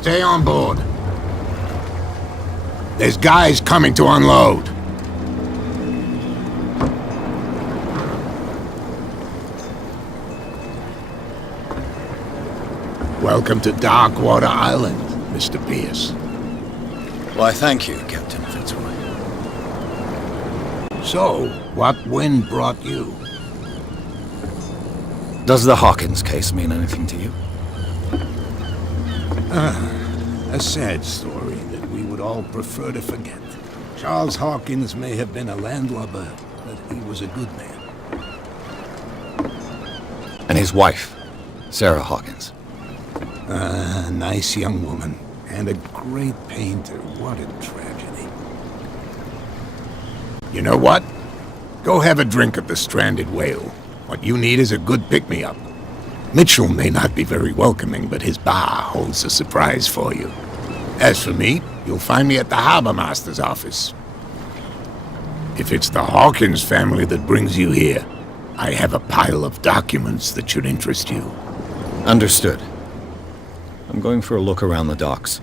Stay on board. There's guys coming to unload. Welcome to Darkwater Island, Mr. Pierce. Why, thank you, Captain Fitzroy. So, what wind brought you? Does the Hawkins case mean anything to you? A sad story that we would all prefer to forget. Charles Hawkins may have been a landlubber, but he was a good man. And his wife, Sarah Hawkins. A nice young woman, and a great painter. What a tragedy. You know what? Go have a drink at the Stranded Whale. What you need is a good pick-me-up. Mitchell may not be very welcoming, but his bar holds a surprise for you. As for me, you'll find me at the Harbor Master's office. If it's the Hawkins family that brings you here, I have a pile of documents that should interest you. Understood. I'm going for a look around the docks.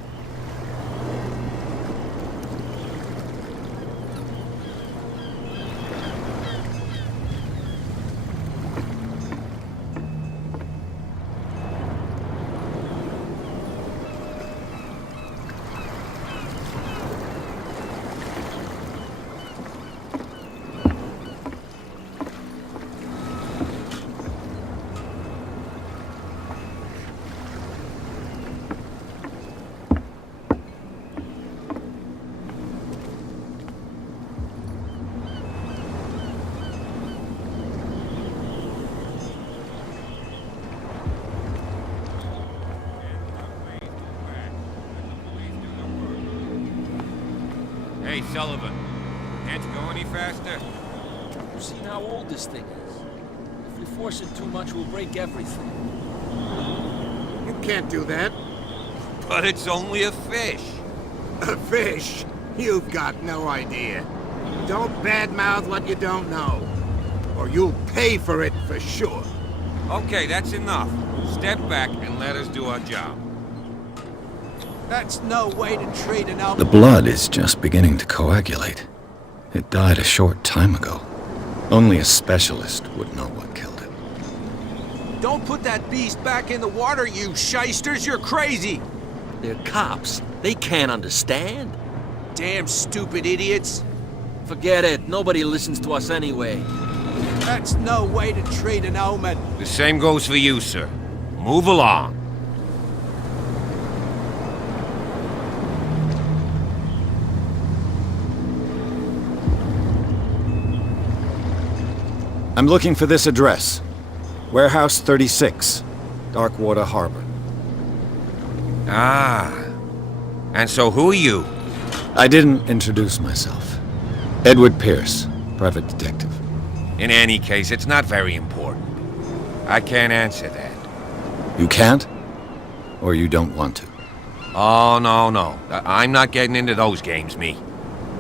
Hey, Sullivan. Can't you go any faster? You've seen how old this thing is. If we force it too much, we'll break everything. You can't do that. But it's only a fish. A fish? You've got no idea. Don't badmouth what you don't know, or you'll pay for it for sure. Okay, that's enough. Step back and let us do our job. That's no way to treat an The blood is just beginning to coagulate. It died a short time ago. Only a specialist would know what killed it. Don't put that beast back in the water, you shysters! You're crazy! They're cops. They can't understand. Damn stupid idiots! Forget it. Nobody listens to us anyway. That's no way to treat an omen. The same goes for you, sir. Move along. I'm looking for this address. Warehouse 36, Darkwater Harbor. Ah. And so who are you? I didn't introduce myself. Edward Pierce, private detective. In any case, it's not very important. I can't answer that. You can't? Or you don't want to? Oh, no. I'm not getting into those games, me.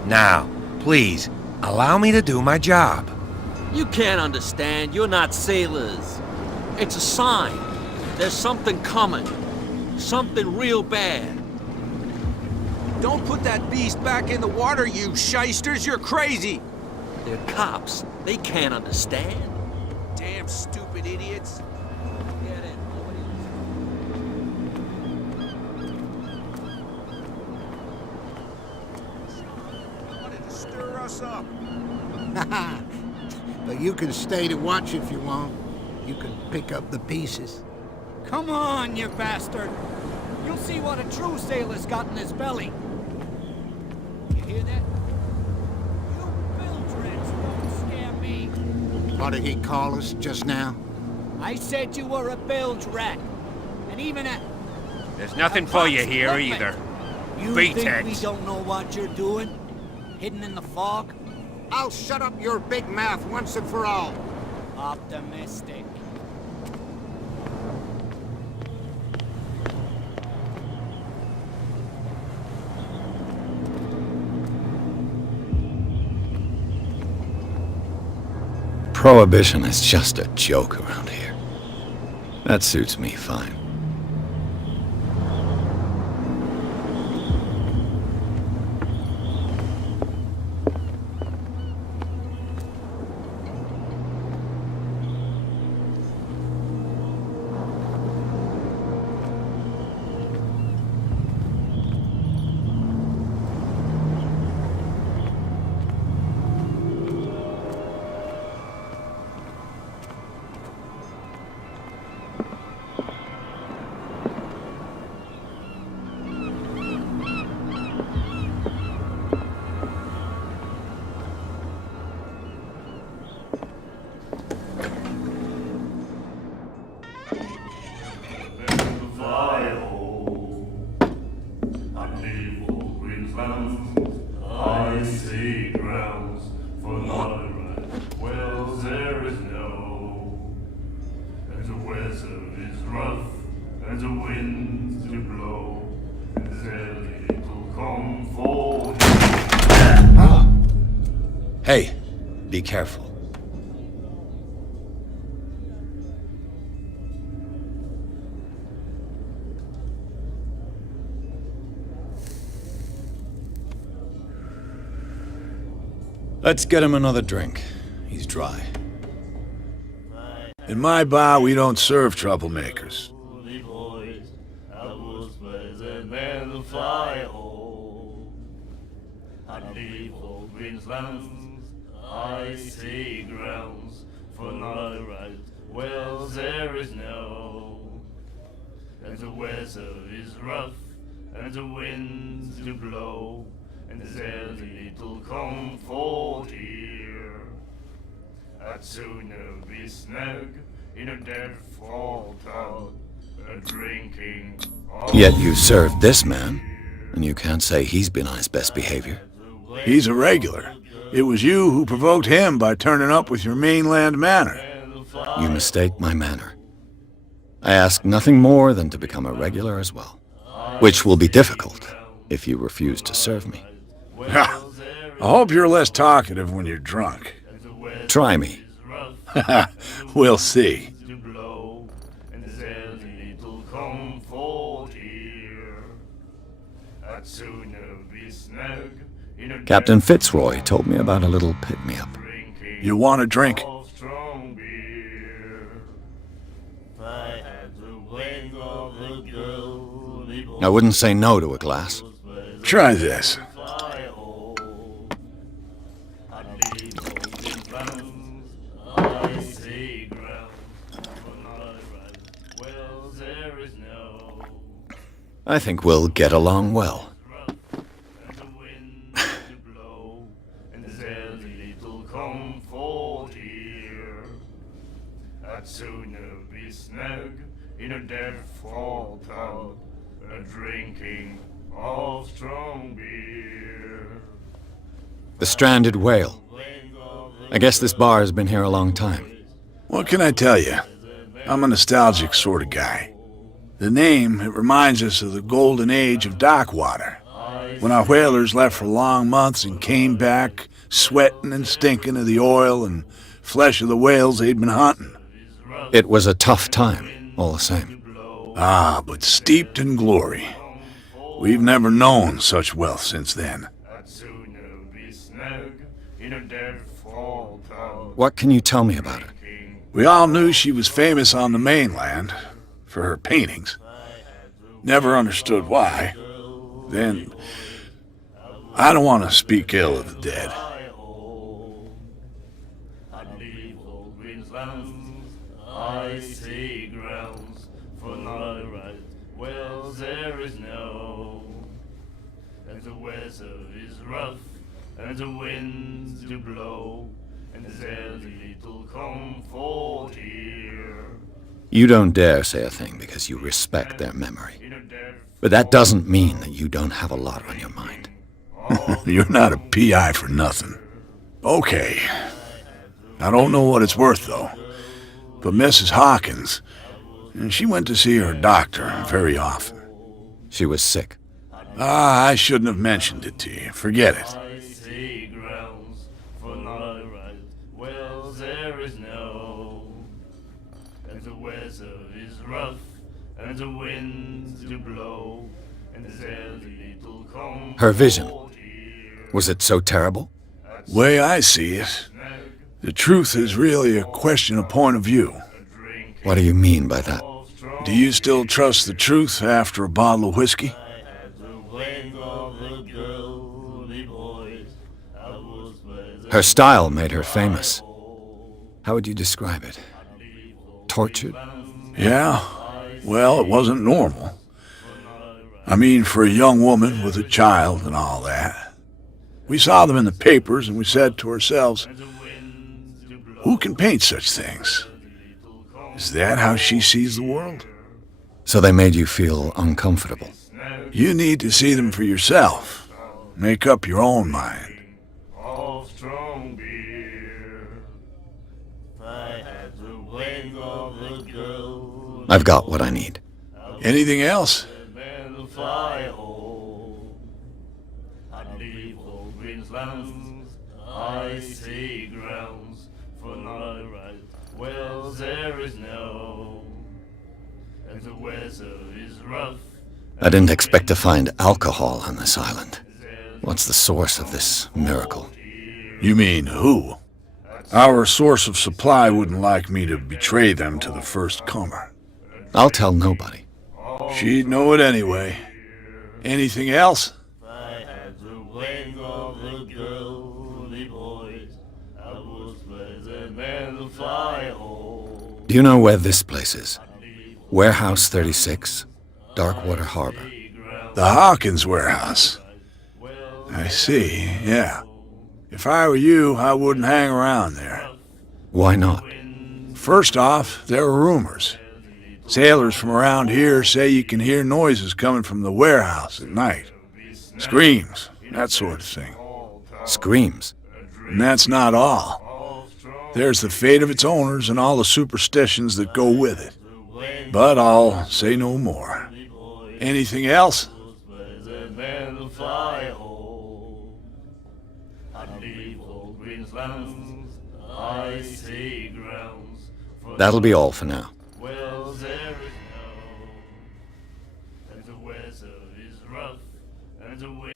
Now, please, allow me to do my job. You can't understand. You're not sailors. It's a sign. There's something coming. Something real bad. Don't put that beast back in the water, you shysters! You're crazy! They're cops. They can't understand. Damn stupid idiots! Forget it. Nobody wanted to stir us up. But you can stay to watch if you want. You can pick up the pieces. Come on, you bastard! You'll see what a true sailor's got in his belly. You hear that? You bilge-rats won't scare me. What did he call us just now? I said you were a bilge rat. And even a... There's nothing for you here either. You Beat think it. we don't know what you're doing? Hidden in the fog? I'll shut up your big mouth once and for all. Optimistic. Prohibition is just a joke around here. That suits me fine. and the winds do blow, and the little comfort. Hey, be careful. Let's get him another drink. He's dry. In my bar, we don't serve troublemakers. Icy grounds for no right. Well, there is no, and the weather is rough, and the winds do blow, and there's little comfort here. I'd sooner be snug in a dead fall tub, a drinking. Yet you served this man, and you can't say he's been on his best behavior. He's a regular. It was you who provoked him by turning up with your mainland manner. You mistake my manner. I ask nothing more than to become a regular as well, which will be difficult if you refuse to serve me. I hope you're less talkative when you're drunk. Try me. We'll see. Captain Fitzroy told me about a little pick-me-up. You want a drink? I wouldn't say no to a glass. Try this. I think we'll get along well. I'd sooner be snug in a dead fall tub, a drinking of strong beer. The Stranded Whale. I guess this bar has been here a long time. What can I tell you? I'm a nostalgic sort of guy. The name, it reminds us of the golden age of Darkwater, when our whalers left for long months and came back sweating and stinking of the oil and flesh of the whales they'd been hunting. It was a tough time, all the same. Ah, but steeped in glory. We've never known such wealth since then. What can you tell me about her? We all knew she was famous on the mainland for her paintings. Never understood why. Then, I don't want to speak ill of the dead. Icy grounds for no right. Well, there is no, and the weather is rough, and the winds do blow, and there's little comfort here. You don't dare say a thing because you respect their memory. But that doesn't mean that you don't have a lot on your mind. You're not a PI for nothing. Okay. I don't know what it's worth, though. But Mrs. Hawkins, she went to see her doctor very often. She was sick. Ah, I shouldn't have mentioned it to you. Forget it. Her vision. Was it so terrible? Way I see it, the truth is really a question of point of view. What do you mean by that? Do you still trust the truth after a bottle of whiskey? Her style made her famous. How would you describe it? Tortured? Yeah. Well, it wasn't normal. I mean, for a young woman with a child and all that. We saw them in the papers and we said to ourselves, who can paint such things? Is that how she sees the world? So they made you feel uncomfortable. You need to see them for yourself. Make up your own mind. I've got what I need. Anything else? And fly home. I leave all green lands, I see grounds for my right. Well, there is no, and the weather is rough. I didn't expect to find alcohol on this island. What's the source of this miracle? You mean who? Our source of supply wouldn't like me to betray them to the first comer. I'll tell nobody. She'd know it anyway. Anything else? I had the wing of the girly boys. I was present and fly home. Do you know where this place is? Warehouse 36, Darkwater Harbor. The Hawkins warehouse. I see, yeah. If I were you, I wouldn't hang around there. Why not? First off, there are rumors. Sailors from around here say you can hear noises coming from the warehouse at night. Screams, that sort of thing. Screams. And that's not all. There's the fate of its owners and all the superstitions that go with it. But I'll say no more. Anything else? And fly home. I leave all green lands, I see grounds for That'll be all for now. well, there is no, and the weather is rough, and the wind.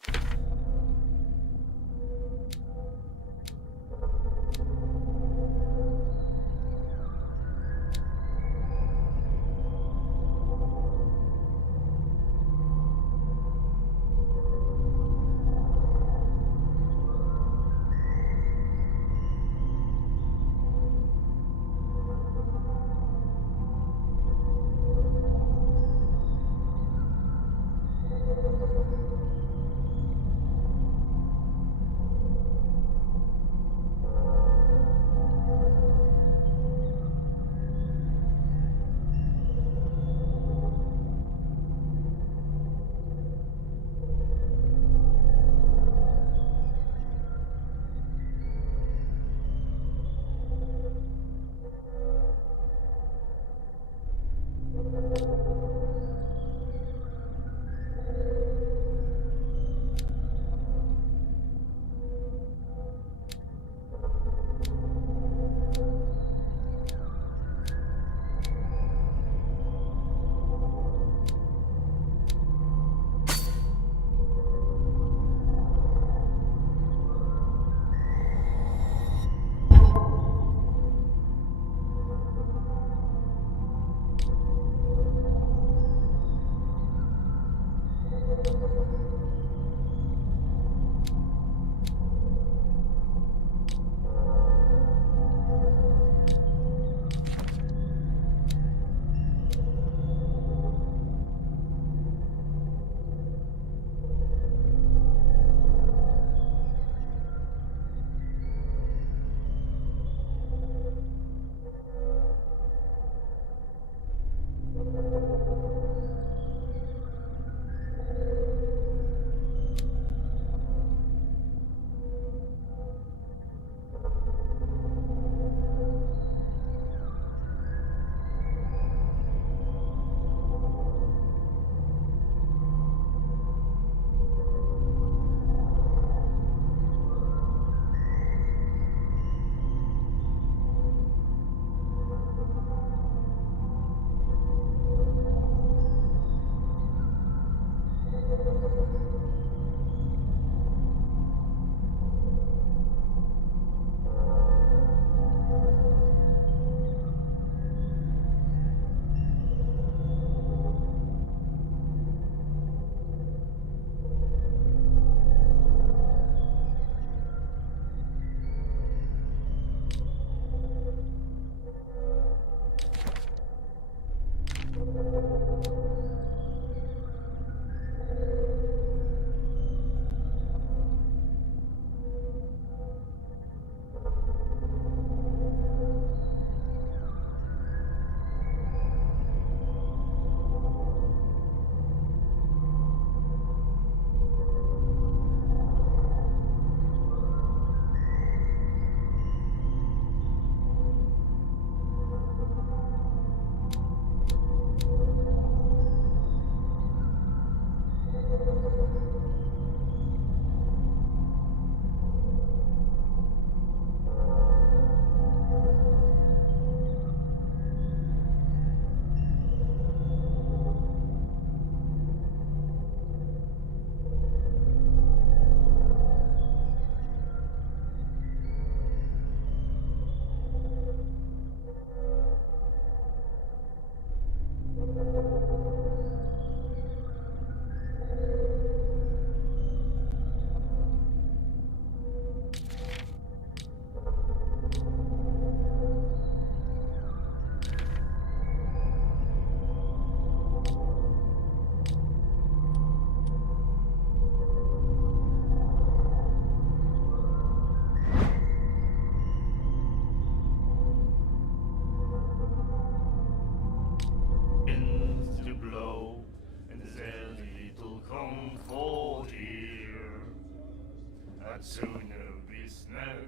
sooner be snug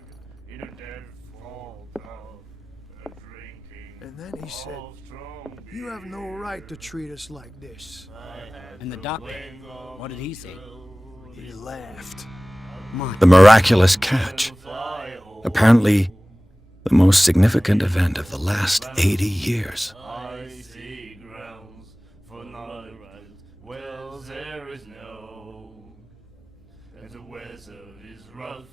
in a dead fall pub, drinking. And then he said, of strong "You have no right to treat us like this." And the doctor, what did he say? He laughed. The miraculous catch. Apparently, the most significant event of the last 80 years. I see grounds for not right. Wells there is no, and the weather is rough,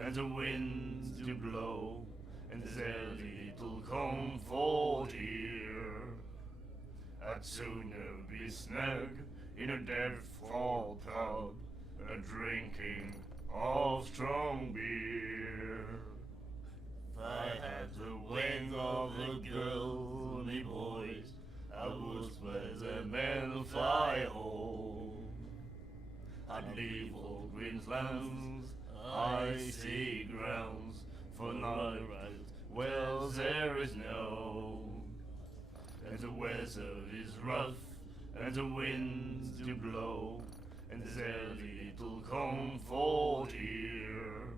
and the winds do blow, and there's little comfort here. I'd sooner be snug in a dead fall pub, drinking of strong beer. If I had the wing of a girl, me boys, I would swear the men fly home. I'd leave all Queensland's icy grounds for not right. Well, there is no, and the weather is rough, and the winds do blow, and there's little comfort here.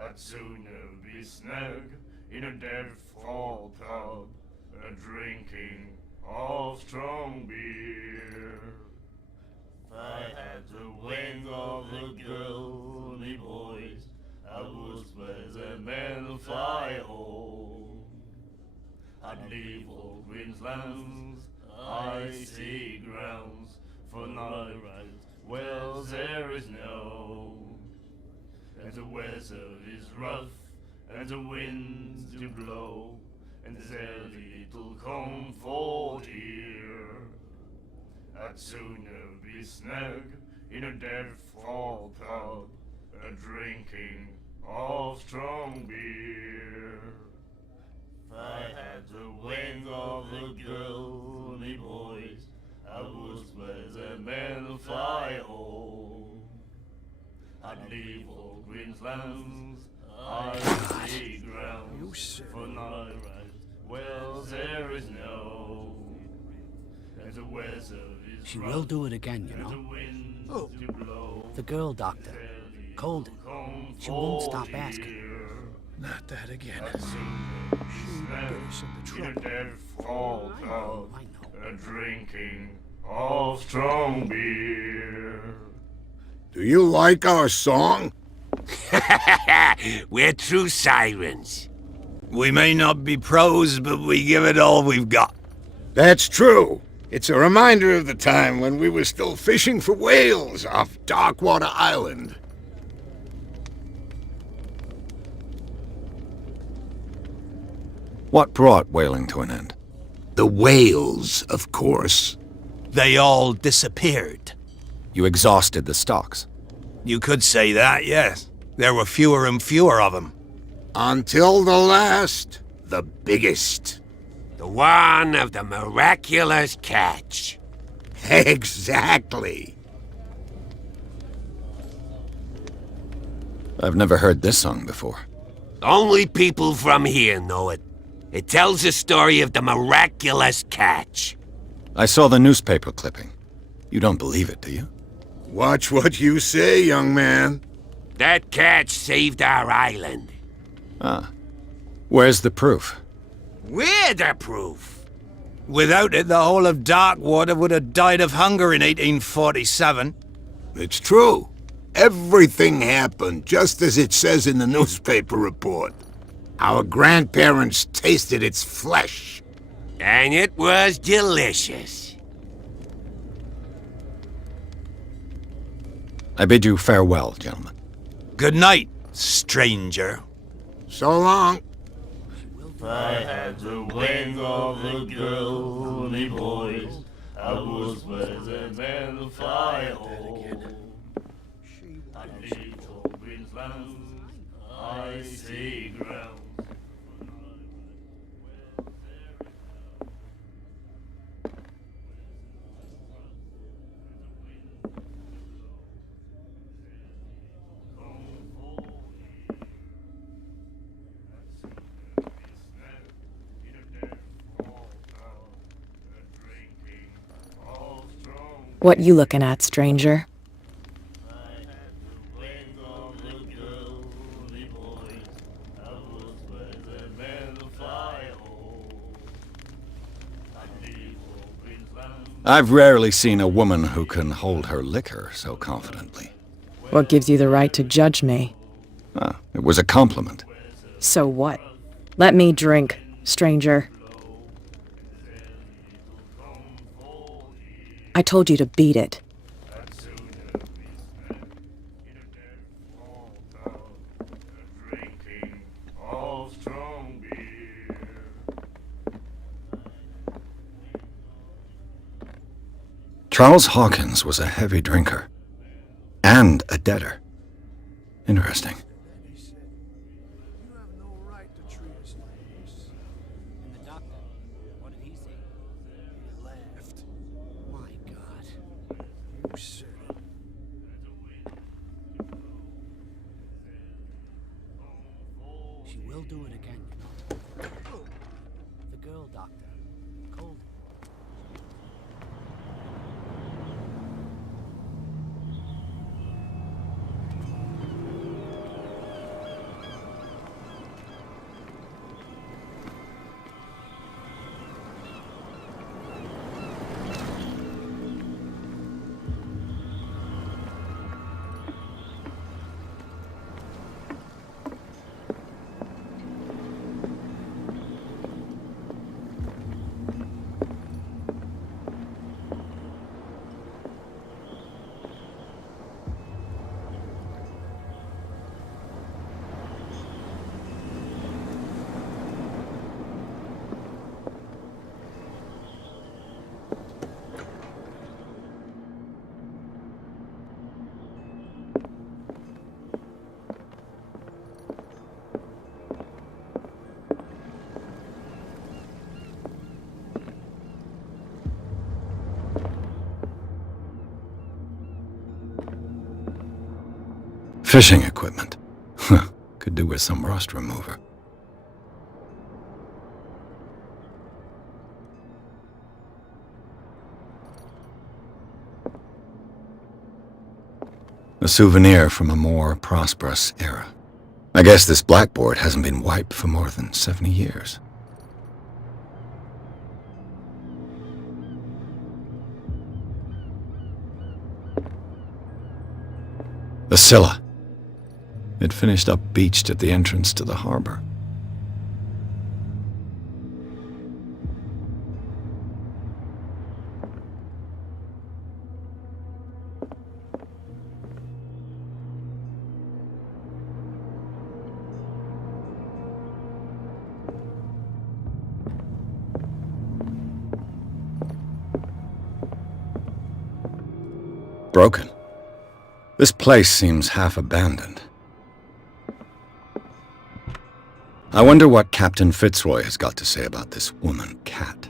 I'd sooner be snug in a dead fall pub, drinking of strong beer. If I had the wing of a girl, me boys, I would swear the men fly home. I'd leave all Queensland's icy grounds for not right. Well, there is no, and the weather is rough, and the winds do blow, and there's little comfort here. I'd sooner be snug in a dead fall pub, drinking of strong beer. If I had the wing of a girl, me boys, I would swear the men fly home. I'd leave all Queensland's icy grounds for not right. Well, there is no, and the weather is She rough, will do it again, you and know. the winds Oh. do blow. The girl doctor, Colden. She won't stop asking. Not that again. I'd sooner be snug Get us into in a trouble. dead fall pub, I know. drinking of strong beer. Do you like our song? We're true sirens. We may not be pros, but we give it all we've got. That's true. It's a reminder of the time when we were still fishing for whales off Darkwater Island. What brought whaling to an end? The whales, of course. They all disappeared. You exhausted the stocks. You could say that, yes. There were fewer and fewer of them. Until the last, the biggest. The one of the miraculous catch. Exactly. I've never heard this song before. Only people from here know it. It tells the story of the miraculous catch. I saw the newspaper clipping. You don't believe it, do you? Watch what you say, young man. That catch saved our island. Ah. Where's the proof? We're the proof. Without it, the whole of Darkwater would have died of hunger in 1847. It's true. Everything happened just as it says in the newspaper report. Our grandparents tasted its flesh. And it was delicious. I bid you farewell, gentlemen. Good night, stranger. So long. If I had the wing of a girl, me boys, I would swear the men fly home. I'd leave all Queensland's icy grounds. What you looking at, stranger? Wing of a I've rarely seen a woman who can hold her liquor so confidently. What gives you the right to judge me? Ah, it was a compliment. So what? Let me drink, stranger. I told you to beat it. Charles Hawkins was a heavy drinker. And a debtor. Interesting. You have no right to treat us like this. And the doctor, what did he say? He laughed. My God. You said it. She will do it again, you know. The girl doctor. Cold. Fishing equipment. Huh, could do with some rust remover. A souvenir from a more prosperous era. I guess this blackboard hasn't been wiped for more than 70 years. The Scylla. It finished up beached at the entrance to the harbor. Broken. This place seems half abandoned. I wonder what Captain Fitzroy has got to say about this woman cat.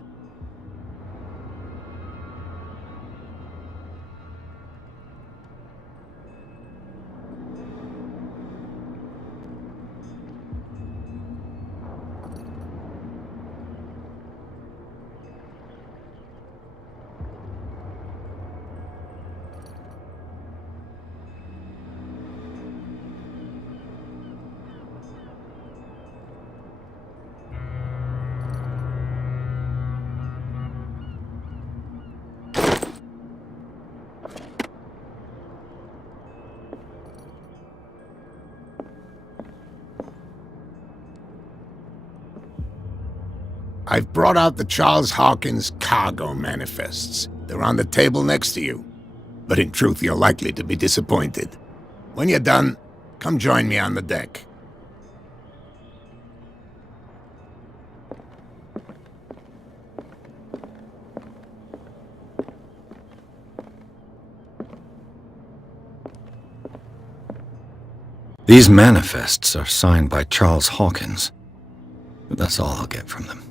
I've brought out the Charles Hawkins cargo manifests. They're on the table next to you. But in truth, you're likely to be disappointed. When you're done, come join me on the deck. These manifests are signed by Charles Hawkins, but that's all I'll get from them.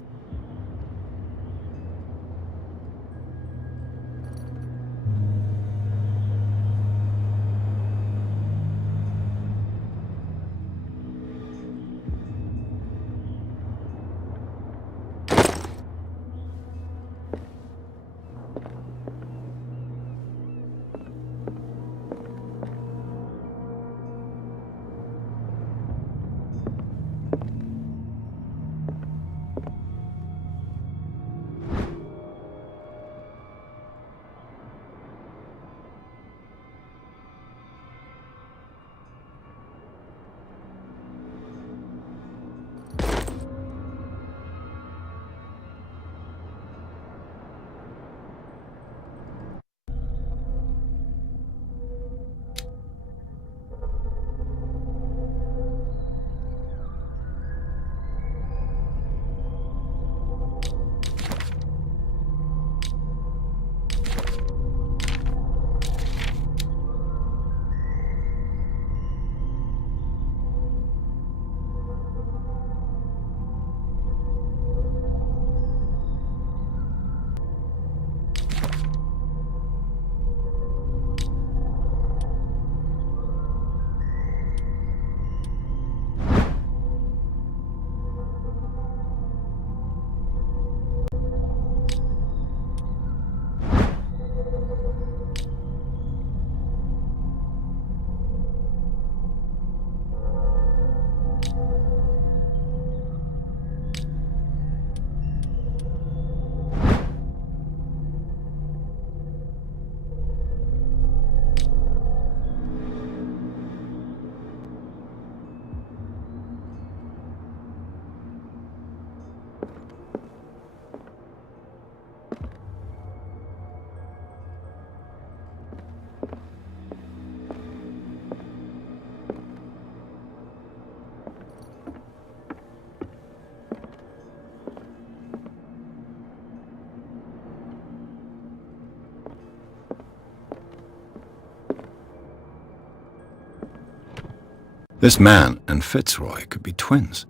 This man and Fitzroy could be twins.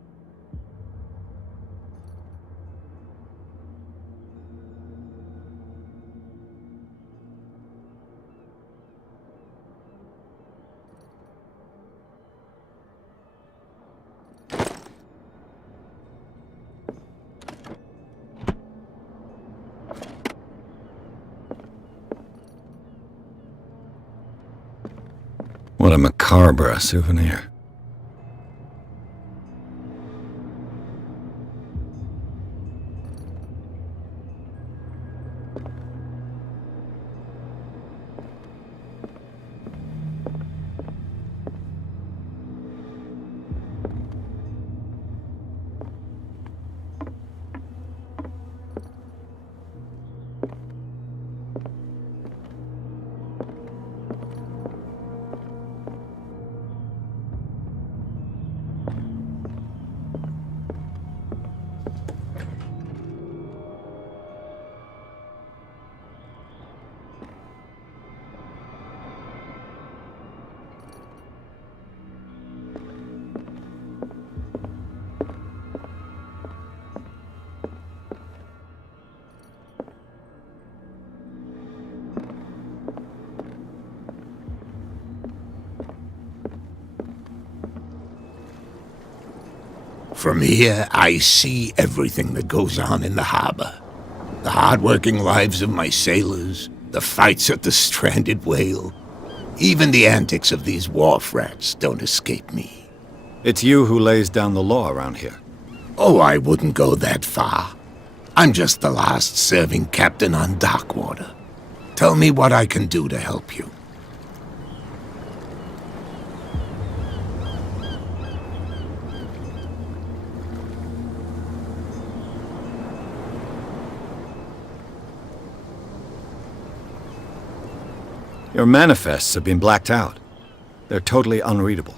What a macabre souvenir. From here, I see everything that goes on in the harbor. The hard-working lives of my sailors, the fights at the stranded whale. Even the antics of these wharf rats don't escape me. It's you who lays down the law around here. Oh, I wouldn't go that far. I'm just the last serving captain on Darkwater. Tell me what I can do to help you. Your manifests have been blacked out. They're totally unreadable.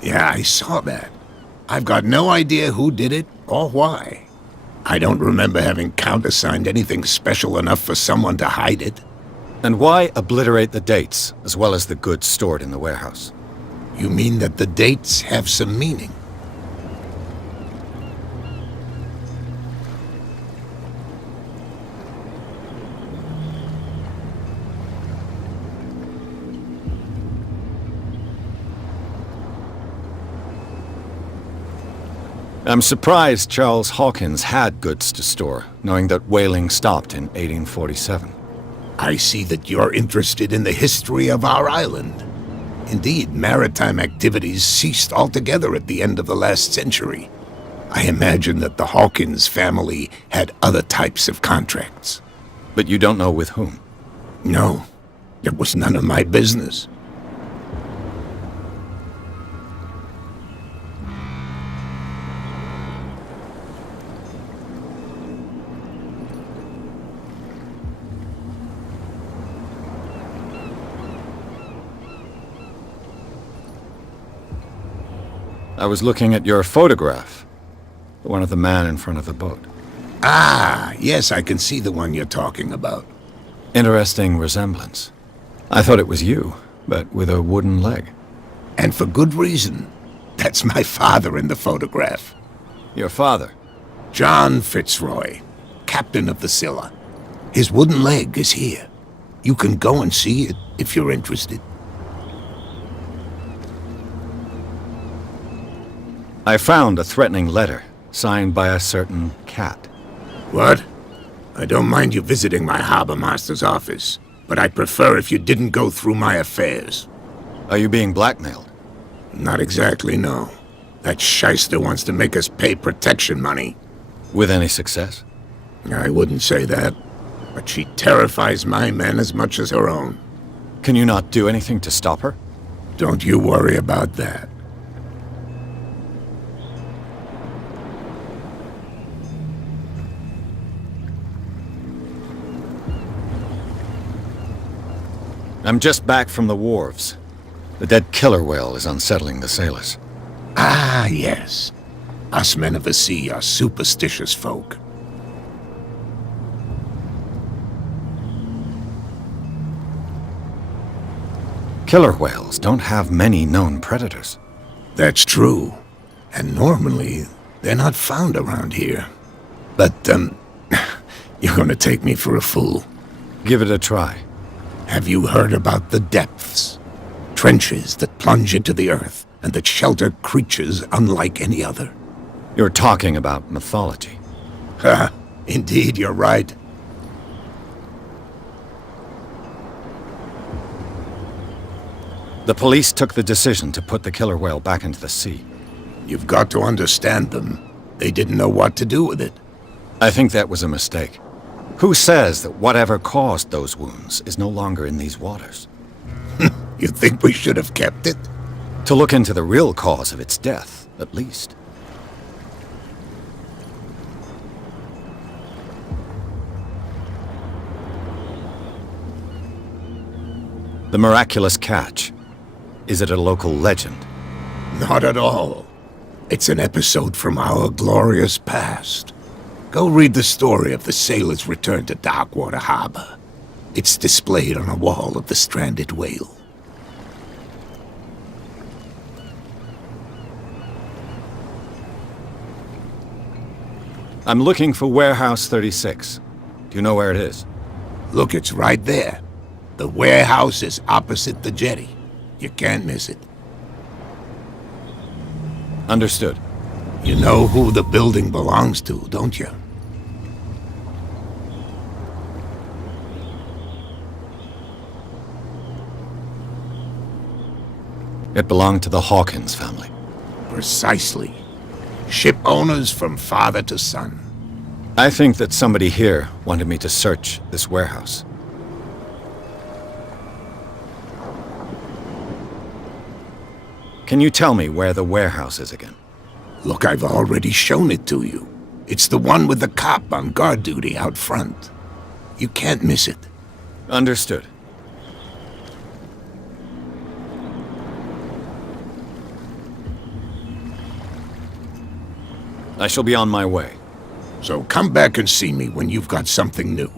Yeah, I saw that. I've got no idea who did it or why. I don't remember having countersigned anything special enough for someone to hide it. And why obliterate the dates, as well as the goods stored in the warehouse? You mean that the dates have some meaning? I'm surprised Charles Hawkins had goods to store, knowing that whaling stopped in 1847. I see that you're interested in the history of our island. Indeed, maritime activities ceased altogether at the end of the last century. I imagine that the Hawkins family had other types of contracts. But you don't know with whom? No, it was none of my business. I was looking at your photograph. The one of the man in front of the boat. Ah, yes, I can see the one you're talking about. Interesting resemblance. I thought it was you, but with a wooden leg. And for good reason. That's my father in the photograph. Your father? John Fitzroy, captain of the Scylla. His wooden leg is here. You can go and see it if you're interested. I found a threatening letter, signed by a certain cat. What? I don't mind you visiting my harbor master's office, but I'd prefer if you didn't go through my affairs. Are you being blackmailed? Not exactly, no. That shyster wants to make us pay protection money. With any success? I wouldn't say that, but she terrifies my men as much as her own. Can you not do anything to stop her? Don't you worry about that. I'm just back from the wharves. The dead killer whale is unsettling the sailors. Ah, yes. Us men of the sea are superstitious folk. Killer whales don't have many known predators. That's true. And normally, they're not found around here. But, you're gonna take me for a fool. Give it a try. Have you heard about the depths? Trenches that plunge into the earth and that shelter creatures unlike any other. You're talking about mythology. Ha! Indeed, you're right. The police took the decision to put the killer whale back into the sea. You've got to understand them. They didn't know what to do with it. I think that was a mistake. Who says that whatever caused those wounds is no longer in these waters? You think we should have kept it? To look into the real cause of its death, at least. The miraculous catch. Is it a local legend? Not at all. It's an episode from our glorious past. Go read the story of the sailor's return to Darkwater Harbor. It's displayed on a wall of the stranded whale. I'm looking for Warehouse 36. Do you know where it is? Look, it's right there. The warehouse is opposite the jetty. You can't miss it. Understood. You know who the building belongs to, don't you? It belonged to the Hawkins family. Precisely. Ship owners from father to son. I think that somebody here wanted me to search this warehouse. Can you tell me where the warehouse is again? Look, I've already shown it to you. It's the one with the cop on guard duty out front. You can't miss it. Understood. I shall be on my way. So come back and see me when you've got something new.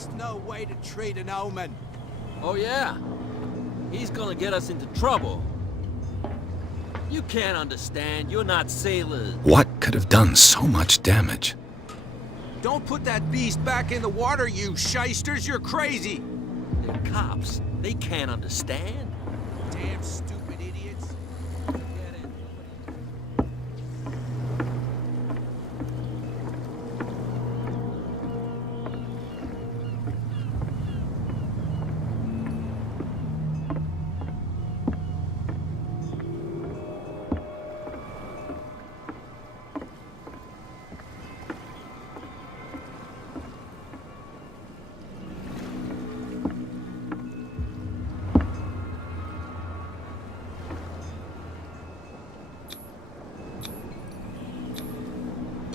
That's no way to treat an omen. Oh yeah? He's gonna get us into trouble. You can't understand. You're not sailors. What could have done so much damage? Don't put that beast back in the water, you shysters! You're crazy! They're cops. They can't understand. Damn stupid idiots. Get it?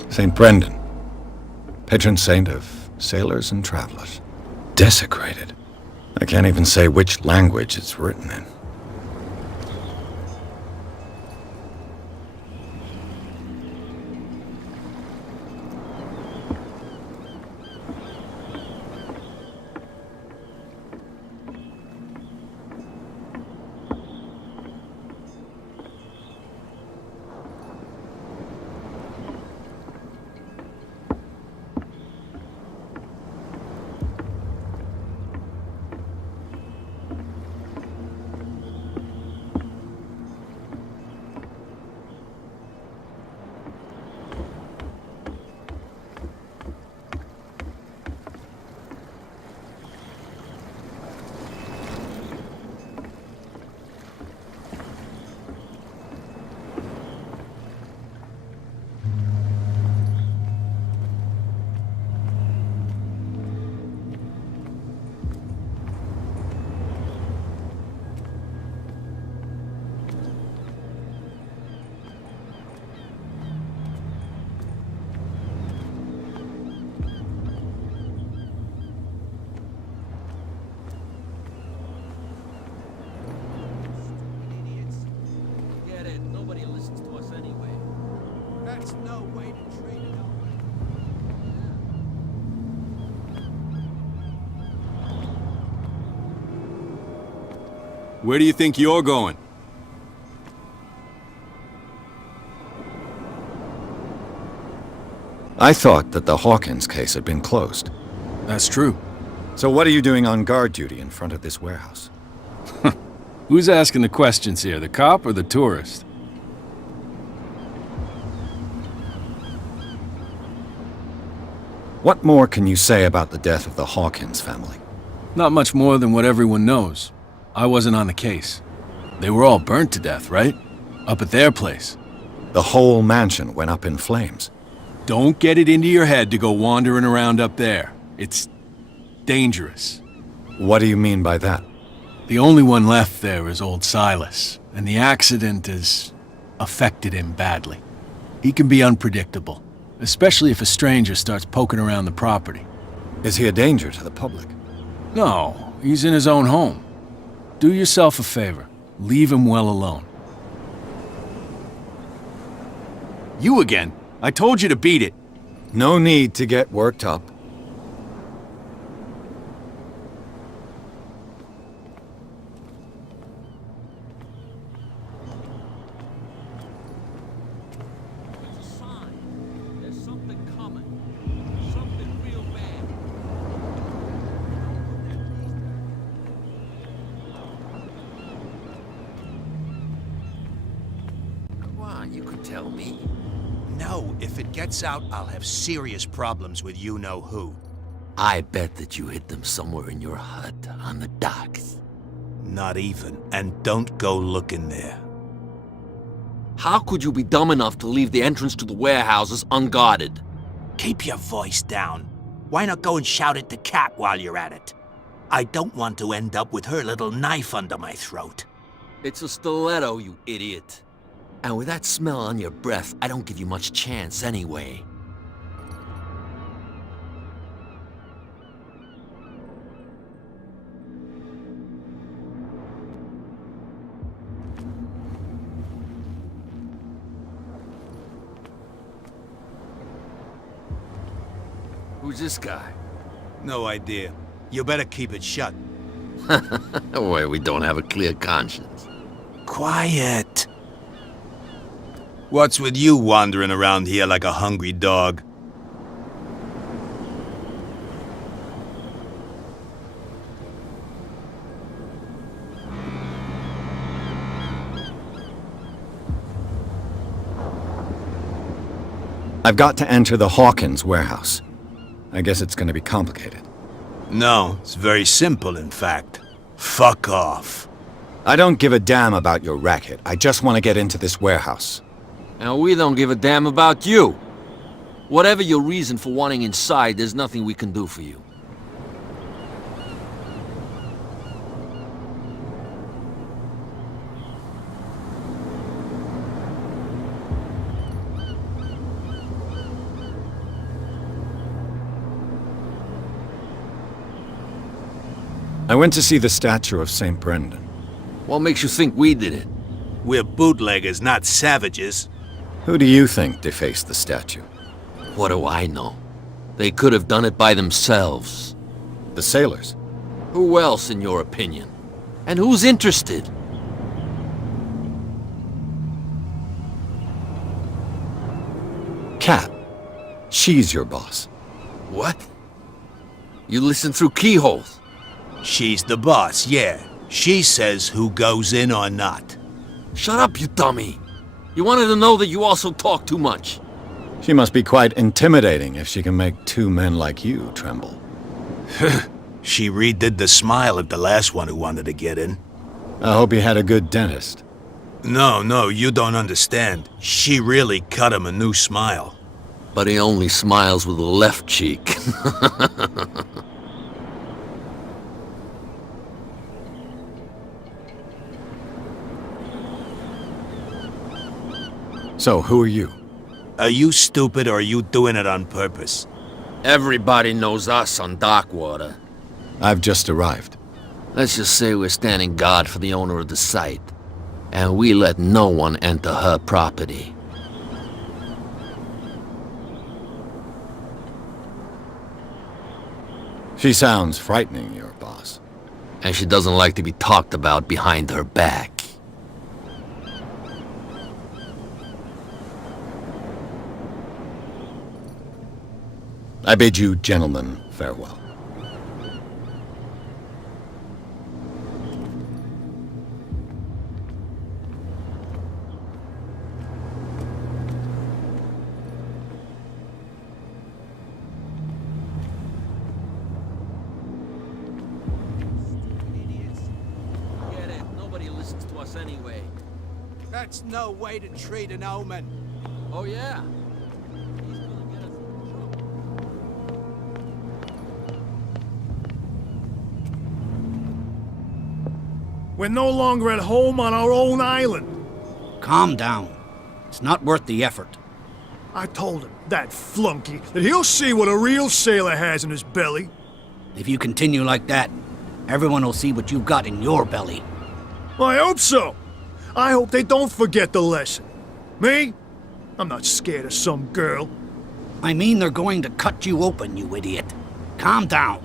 St. Brendan, patron saint of sailors and travelers. Desecrated. I can't even say which language it's written in. That's no way to treat an omen. Where do you think you're going? I thought that the Hawkins case had been closed. That's true. So what are you doing on guard duty in front of this warehouse? Who's asking the questions here, the cop or the tourist? What more can you say about the death of the Hawkins family? Not much more than what everyone knows. I wasn't on the case. They were all burnt to death, right? Up at their place. The whole mansion went up in flames. Don't get it into your head to go wandering around up there. It's dangerous. What do you mean by that? The only one left there is old Silas, and the accident has affected him badly. He can be unpredictable, especially if a stranger starts poking around the property. Is he a danger to the public? No, he's in his own home. Do yourself a favor. Leave him well alone. You again. I told you to beat it. No need to get worked up. It's a sign. There's something coming. Something real bad. Come on, you could tell me. No, if it gets out, I'll have serious problems with you-know-who. I bet that you hid them somewhere in your hut on the docks. Not even, and don't go looking there. How could you be dumb enough to leave the entrance to the warehouses unguarded? Keep your voice down. Why not go and shout at the cat while you're at it? I don't want to end up with her little knife under my throat. It's a stiletto, you idiot. And with that smell on your breath, I don't give you much chance anyway. Who's this guy? No idea. You better keep it shut. Well, we don't have a clear conscience. Quiet. What's with you wandering around here like a hungry dog? I've got to enter the Hawkins warehouse. I guess it's going to be complicated. No, it's very simple, in fact. Fuck off. I don't give a damn about your racket. I just want to get into this warehouse. And we don't give a damn about you. Whatever your reason for wanting inside, there's nothing we can do for you. I went to see the statue of St. Brendan. What makes you think we did it? We're bootleggers, not savages. Who do you think defaced the statue? What do I know? They could have done it by themselves. The sailors? Who else, in your opinion? And who's interested? Cat. She's your boss. What? You listen through keyholes? She's the boss, yeah. She says who goes in or not. Shut up, you dummy! You wanted to know that you also talk too much. She must be quite intimidating if she can make two men like you tremble. She redid the smile at the last one who wanted to get in. I hope he had a good dentist. No, you don't understand. She really cut him a new smile. But he only smiles with the left cheek. So, who are you? Are you stupid or are you doing it on purpose? Everybody knows us on Darkwater. I've just arrived. Let's just say we're standing guard for the owner of the site. And we let no one enter her property. She sounds frightening, your boss. And she doesn't like to be talked about behind her back. I bid you gentlemen farewell. Get it. Nobody listens to us anyway. That's no way to treat an omen. Oh, yeah? He's gonna get us in trouble. We're no longer at home on our own island. Calm down. It's not worth the effort. I told him, that flunky, that he'll see what a real sailor has in his belly. If you continue like that, everyone will see what you've got in your belly. I hope so. I hope they don't forget the lesson. Me? I'm not scared of some girl. I mean they're going to cut you open, you idiot. Calm down.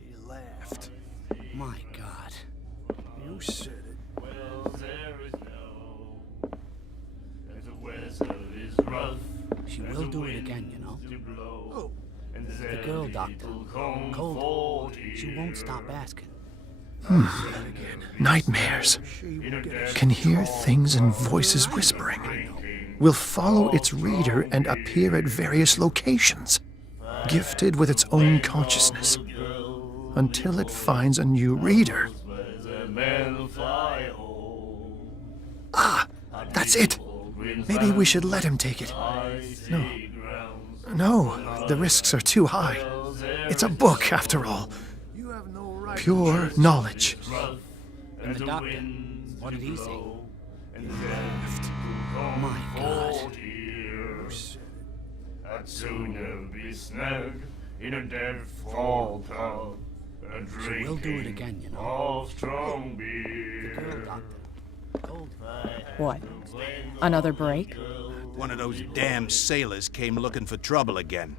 He laughed. My God. You said it. Well, there is no, and the weather is rough. She will do it again, you know. Oh. The girl doctor. Cold. She won't stop asking. Nightmares. Can hear things and voices whispering. Will follow its reader and appear at various locations, gifted with its own consciousness, until it finds a new reader. Ah, that's it. Maybe we should let him take it. No, the risks are too high. It's a book, after all. Pure knowledge. And the doctor, what did he say? My God. I'd sooner be snug in a dead fall tub, a So we'll do it again, you know. of strong beer. The girl, Doctor. Cold. What? Another break? One of those damn sailors came looking for trouble again.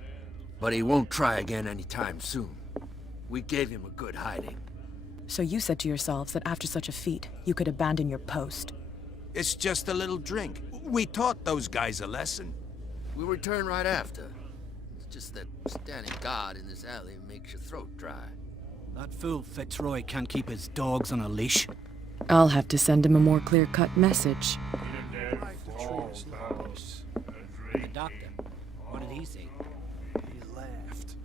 But he won't try again anytime soon. We gave him a good hiding. So you said to yourselves that after such a feat, you could abandon your post. It's just a little drink. We taught those guys a lesson. We'll return right after. It's just that standing guard in this alley makes your throat dry. That fool Fitzroy can't keep his dogs on a leash. I'll have to send him a more clear-cut message. The doctor, what did he say? He laughed.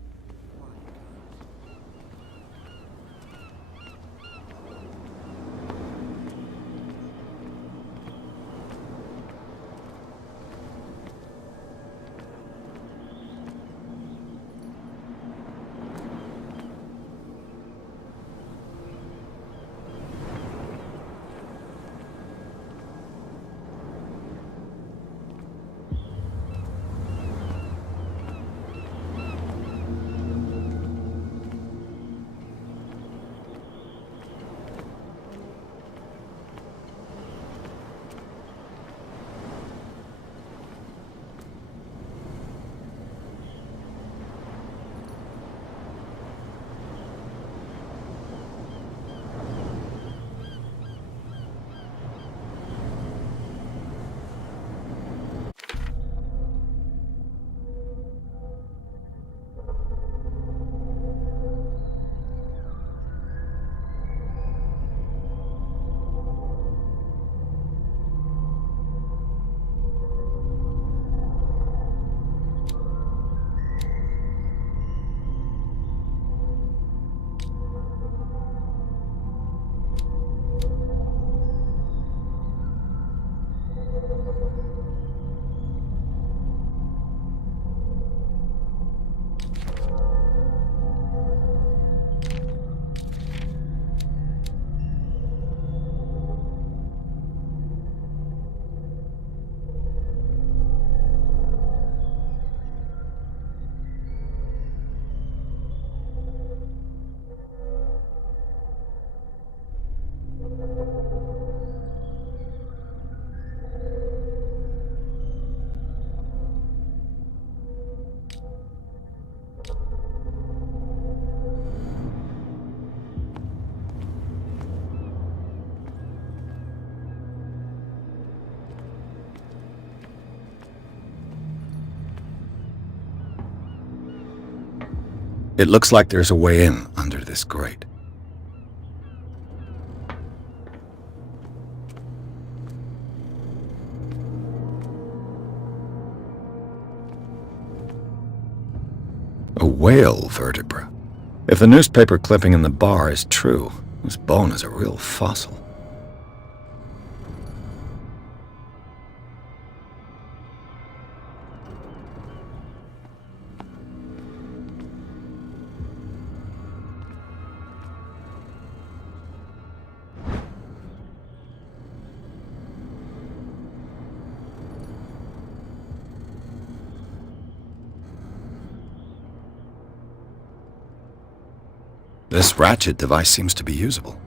It looks like there's a way in under this grate. A whale vertebra. If the newspaper clipping in the bar is true, this bone is a real fossil. This ratchet device seems to be usable.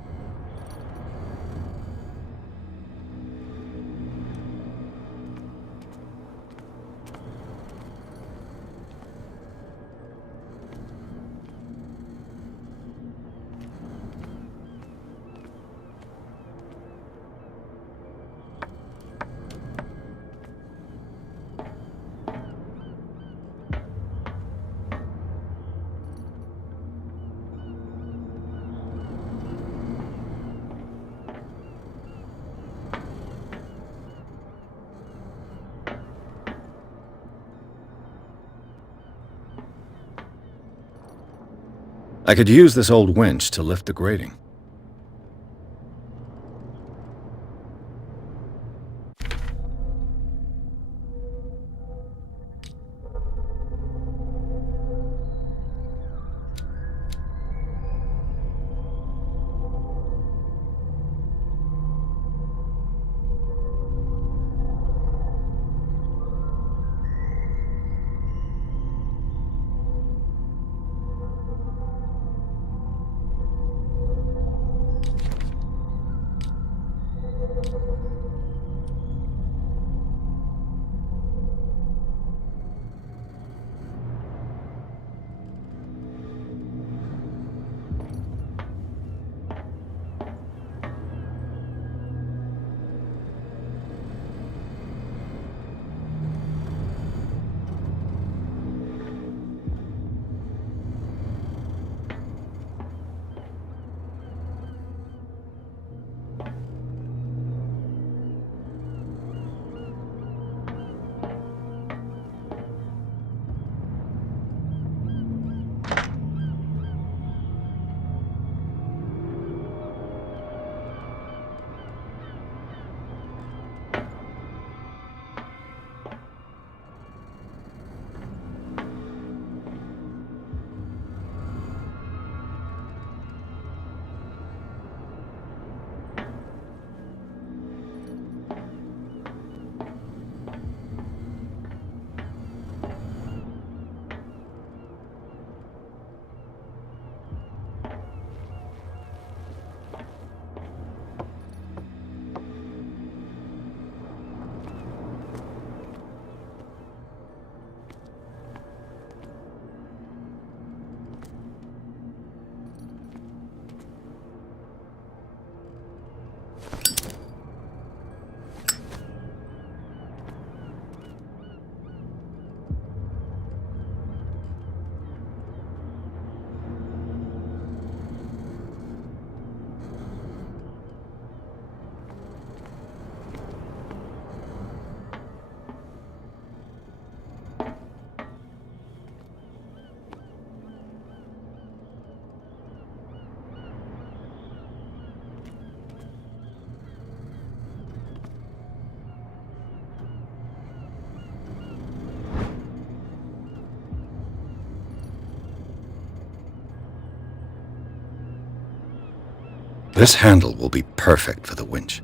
I could use this old winch to lift the grating. This handle will be perfect for the winch.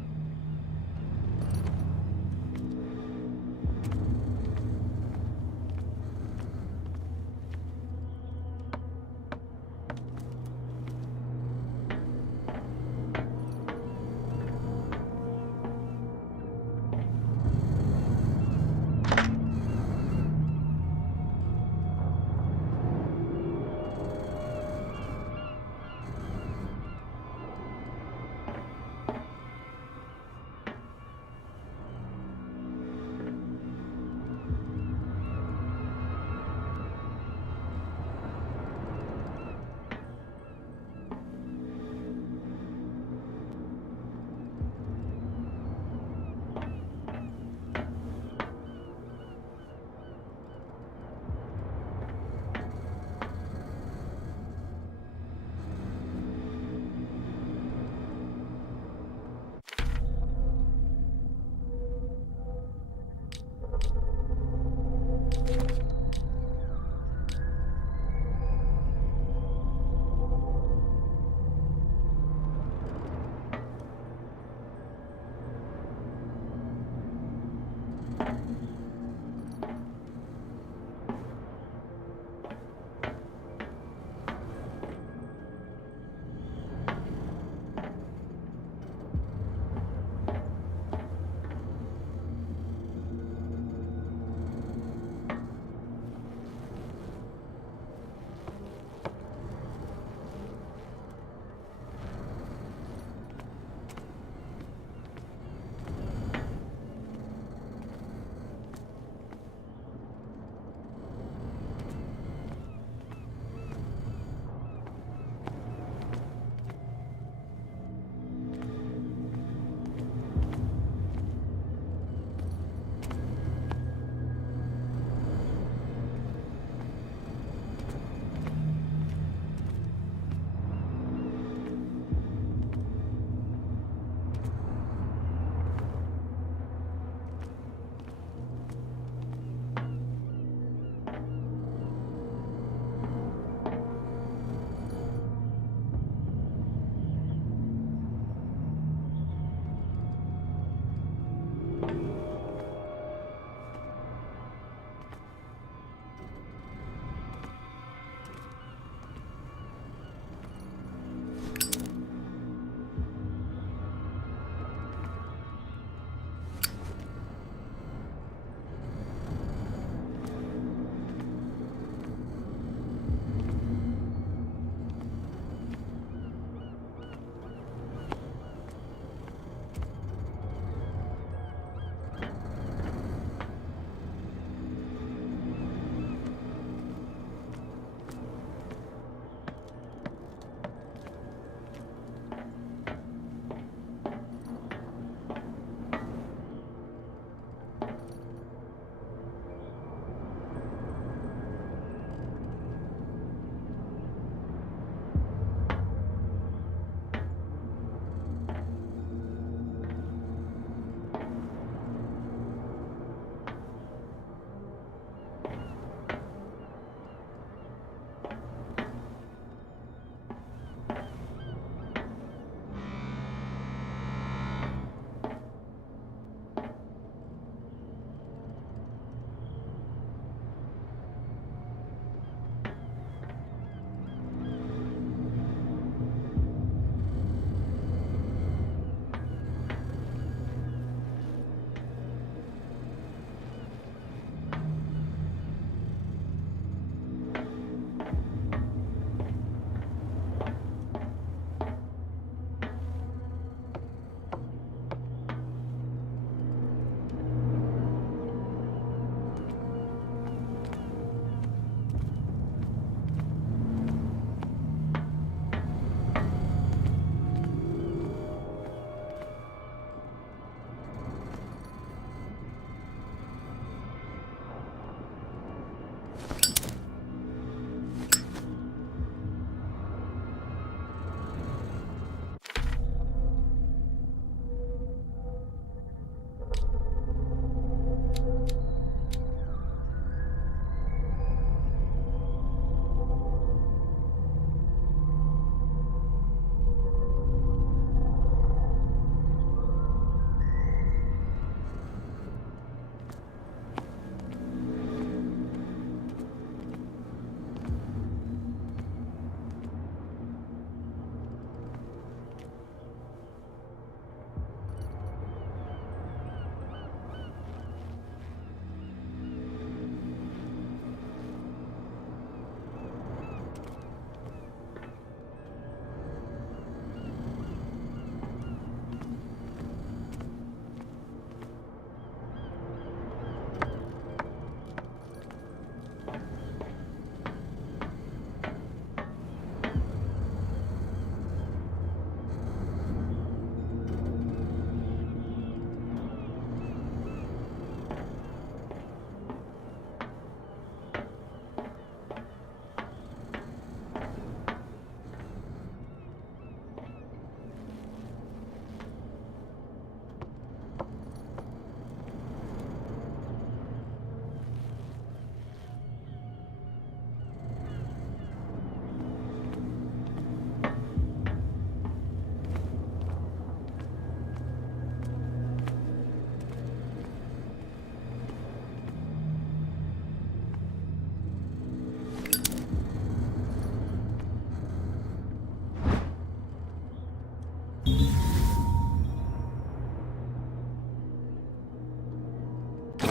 It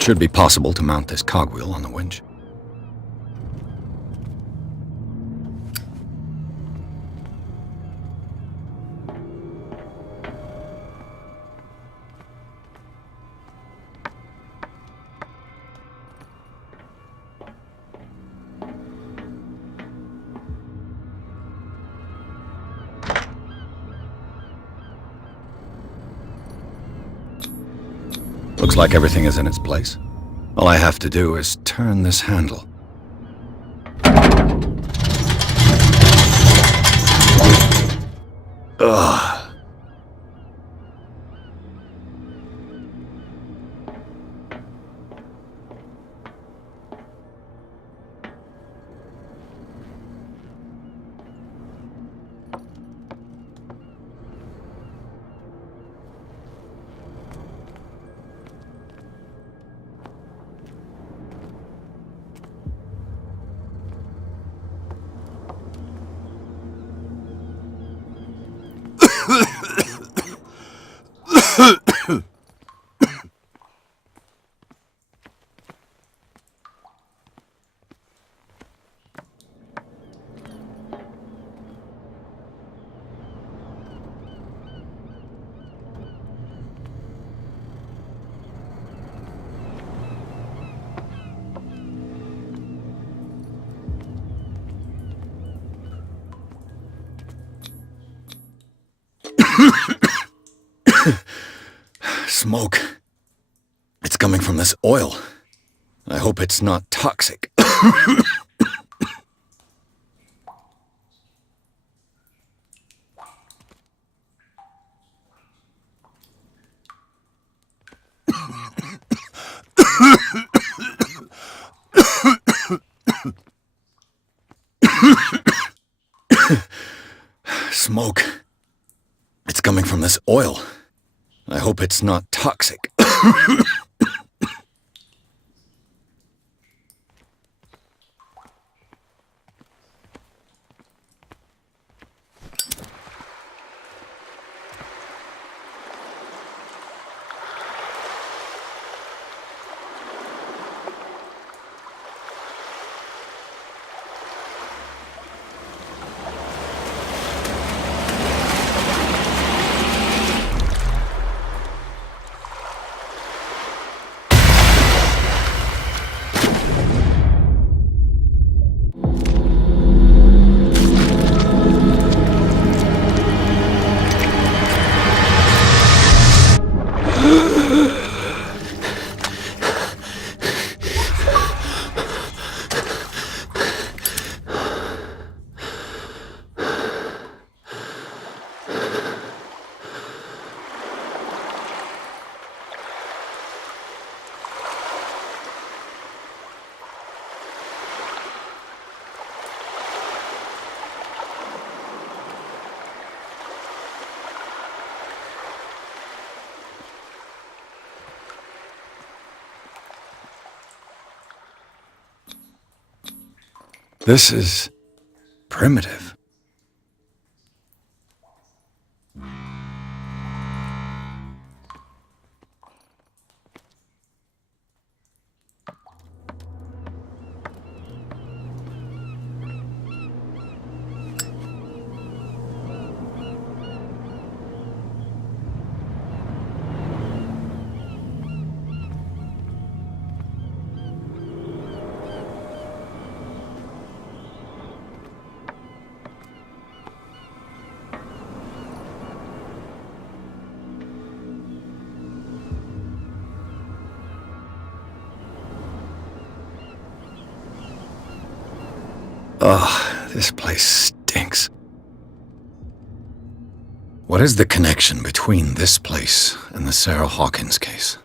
should be possible to mount this cogwheel on the winch. Looks like everything is in its place. All I have to do is turn this handle. Ugh. Smoke. It's coming from this oil. I hope it's not toxic. Smoke. It's coming from this oil. I hope it's not toxic. This is primitive. Ugh, this place stinks. What is the connection between this place and the Sarah Hawkins case?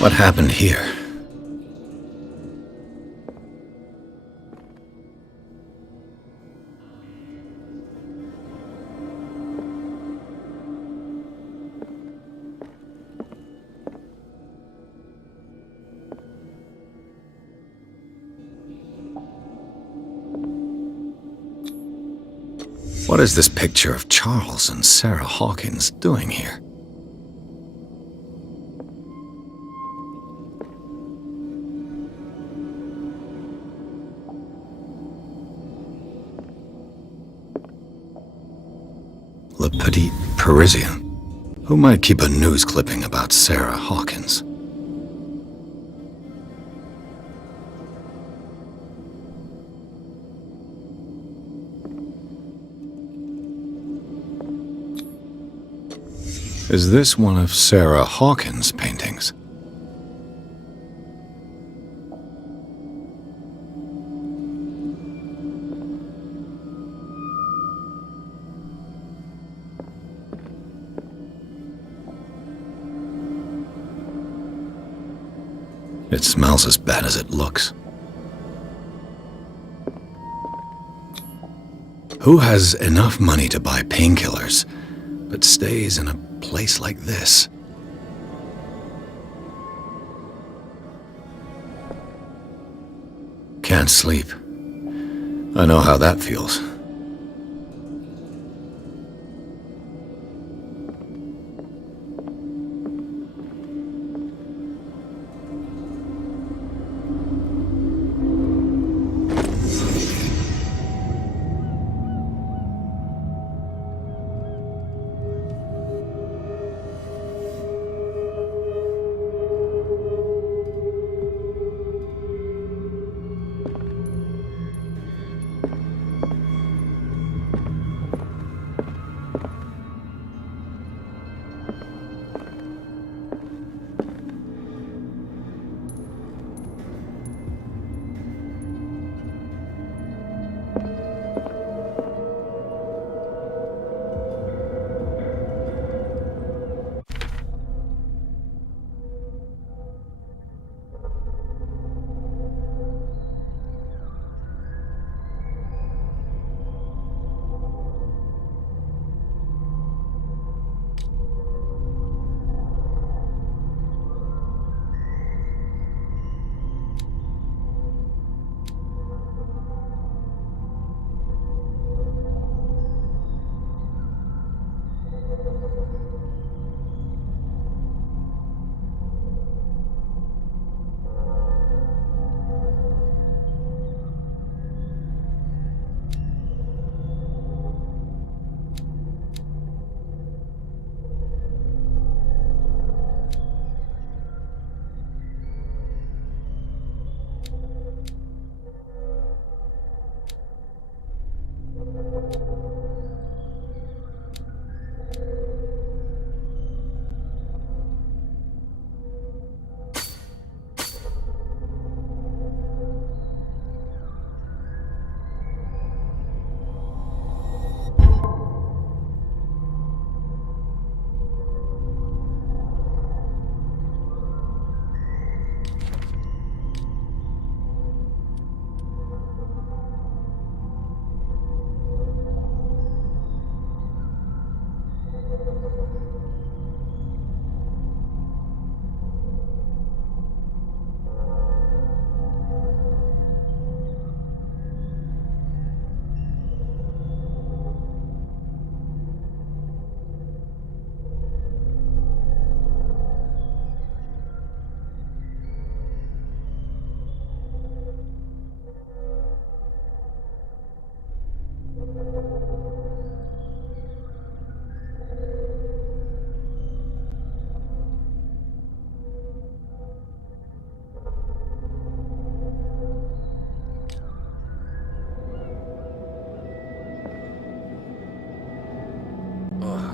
What happened here? What is this picture of Charles and Sarah Hawkins doing here? Le Petit Parisien. Who might keep a news clipping about Sarah Hawkins? Is this one of Sarah Hawkins' paintings? It smells as bad as it looks. Who has enough money to buy painkillers, but stays in a place like this? Can't sleep. I know how that feels.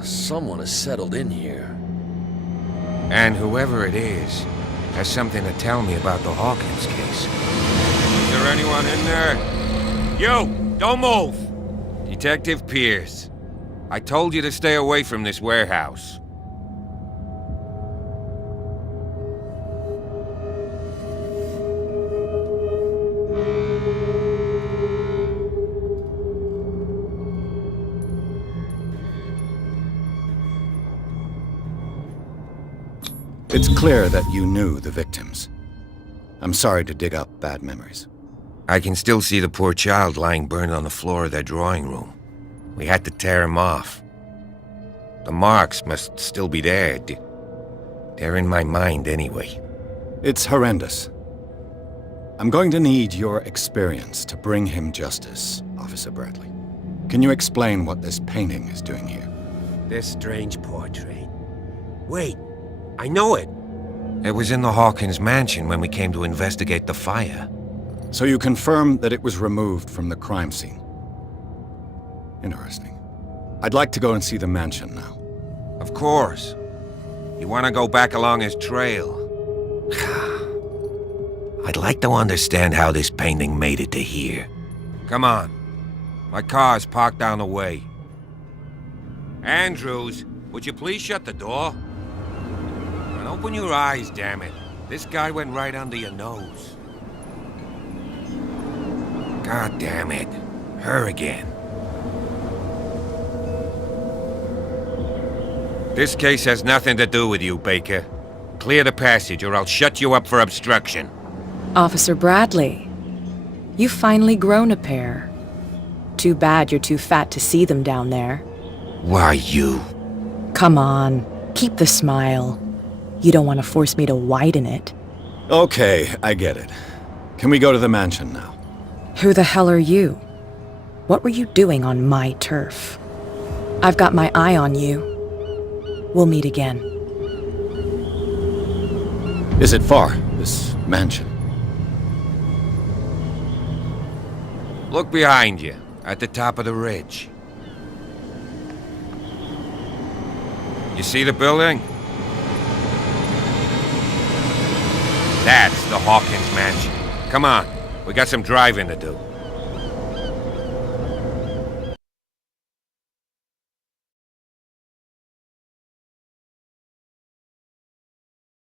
Someone has settled in here. And whoever it is has something to tell me about the Hawkins case. Is there anyone in there? You! Don't move! Detective Pierce. I told you to stay away from this warehouse. It's clear that you knew the victims. I'm sorry to dig up bad memories. I can still see the poor child lying burned on the floor of their drawing room. We had to tear him off. The marks must still be there. They're in my mind anyway. It's horrendous. I'm going to need your experience to bring him justice, Officer Bradley. Can you explain what this painting is doing here? This strange portrait. Wait, I know it. It was in the Hawkins mansion when we came to investigate the fire. So you confirm that it was removed from the crime scene? Interesting. I'd like to go and see the mansion now. Of course. You want to go back along his trail? I'd like to understand how this painting made it to here. Come on. My car's parked down the way. Andrews, would you please shut the door? And open your eyes, damn it. This guy went right under your nose. God damn it. Her again. This case has nothing to do with you, Baker. Clear the passage or I'll shut you up for obstruction. Officer Bradley, you've finally grown a pair. Too bad you're too fat to see them down there. Why you? Come on, keep the smile. You don't want to force me to widen it. Okay, I get it. Can we go to the mansion now? Who the hell are you? What were you doing on my turf? I've got my eye on you. We'll meet again. Is it far, this mansion? Look behind you, at the top of the ridge. You see the building? That's the Hawkins mansion. Come on, we got some driving to do.